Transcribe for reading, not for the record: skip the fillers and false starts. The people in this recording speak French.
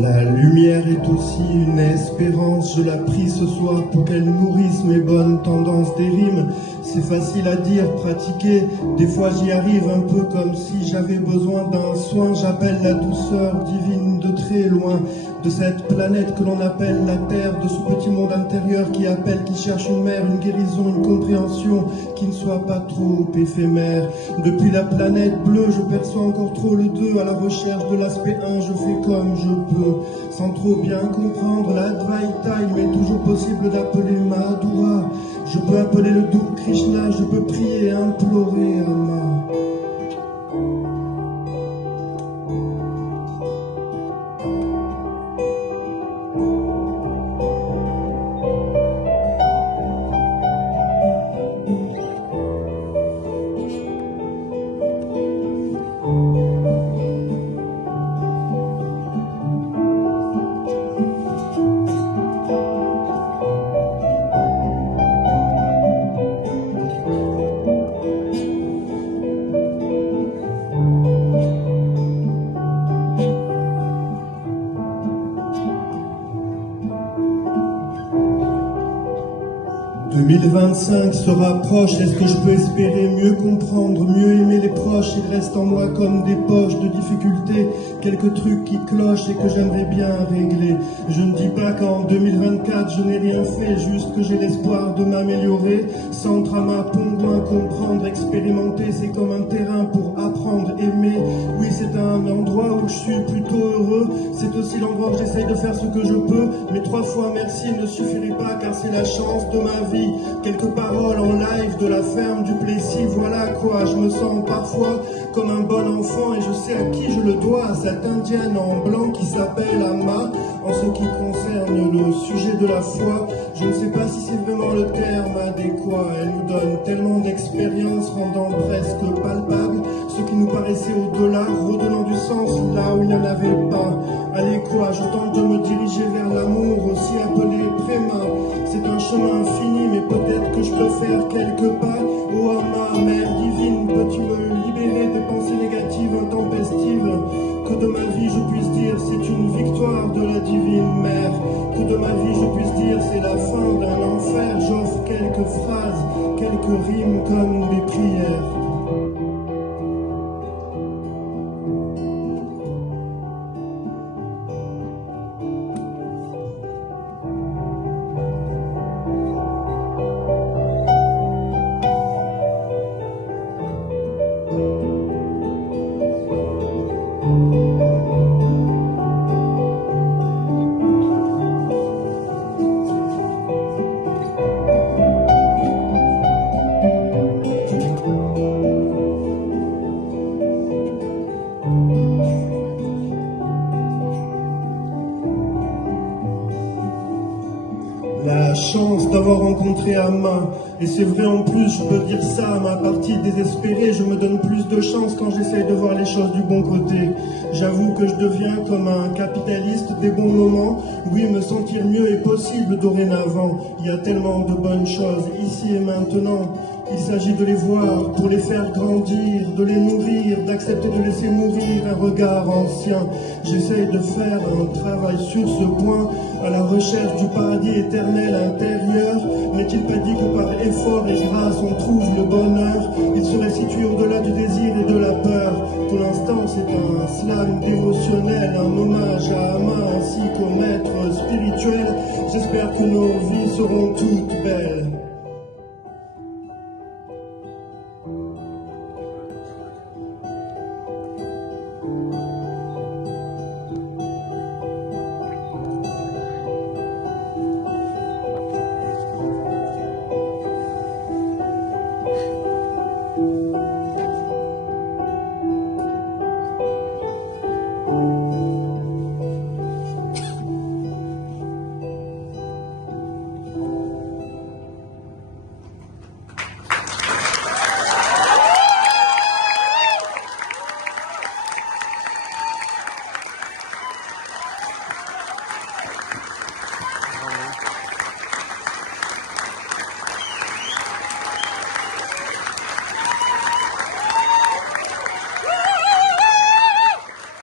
La lumière est aussi une espérance, je la prie ce soir pour qu'elle nourrisse mes bonnes tendances des rimes. C'est facile à dire, pratiquer, des fois j'y arrive un peu comme si j'avais besoin d'un soin. J'appelle la douceur divine de très loin, de cette planète que l'on appelle la Terre, de ce petit monde intérieur qui appelle, qui cherche une mère, une guérison, une compréhension qui ne soit pas trop éphémère. Depuis la planète bleue, je perçois encore trop le 2, à la recherche de l'aspect 1, je fais comme je peux, sans trop bien comprendre l'Advaita, il m'est toujours possible d'appeler Madhura. Je peux appeler le doux Krishna, je peux prier et implorer Ama. 2025 se rapproche, est-ce que je peux espérer mieux comprendre, mieux aimer les proches? Il reste en moi comme des poches de difficultés, quelques trucs qui clochent et que j'aimerais bien régler. Je ne dis pas qu'en 2024 je n'ai rien fait, juste que j'ai l'espoir de m'améliorer. Centre à ma pongouin, comprendre, expérimenter, c'est comme un terrain pour apprendre, aimer. Oui, c'est un endroit où je suis plutôt heureux, c'est aussi l'endroit où j'essaye de faire ce que je peux, mais 3 fois merci ne suffirait pas car c'est la chance de ma vie. Quelques paroles en live de la ferme du Plessis, voilà quoi, je me sens parfois comme un bon enfant et je sais à qui je le dois, à cette indienne en blanc qui s'appelle Ama. En ce qui concerne le sujet de la foi, je ne sais pas si c'est vraiment le terme adéquat. Elle nous donne tellement d'expérience, rendant presque palpable ce qui nous paraissait au-delà, redonnant du sens là où il n'y en avait pas. Allez quoi, je tente de me diriger vers l'amour, aussi appelé Préma. C'est un chemin infini, mais peut-être que je peux faire quelques pas. Oh Ama, Mère divine, peux-tu me libérer des pensées négatives intempestives? Que de ma vie je puisse dire c'est une victoire de la divine mère. Que de ma vie je puisse dire c'est la fin d'un enfer. J'offre quelques phrases, quelques rimes comme des prières. La chance d'avoir rencontré Ama, et c'est vrai en plus, je peux dire ça, à ma partie désespérée, je me donne plus de chance quand j'essaye de voir les choses du bon côté. J'avoue que je deviens comme un capitaliste des bons moments, oui, me sentir mieux est possible dorénavant. Il y a tellement de bonnes choses ici et maintenant. Il s'agit de les voir, pour les faire grandir, de les nourrir, d'accepter de laisser mourir un regard ancien. J'essaye de faire un travail sur ce point, à la recherche du paradis éternel intérieur. N'est-il pas dit que par effort et grâce on trouve le bonheur? Il serait situé au-delà du désir et de la peur. Pour l'instant c'est un slam dévotionnel, un hommage à Ama ainsi qu'au maître spirituel. J'espère que nos vies seront toutes belles.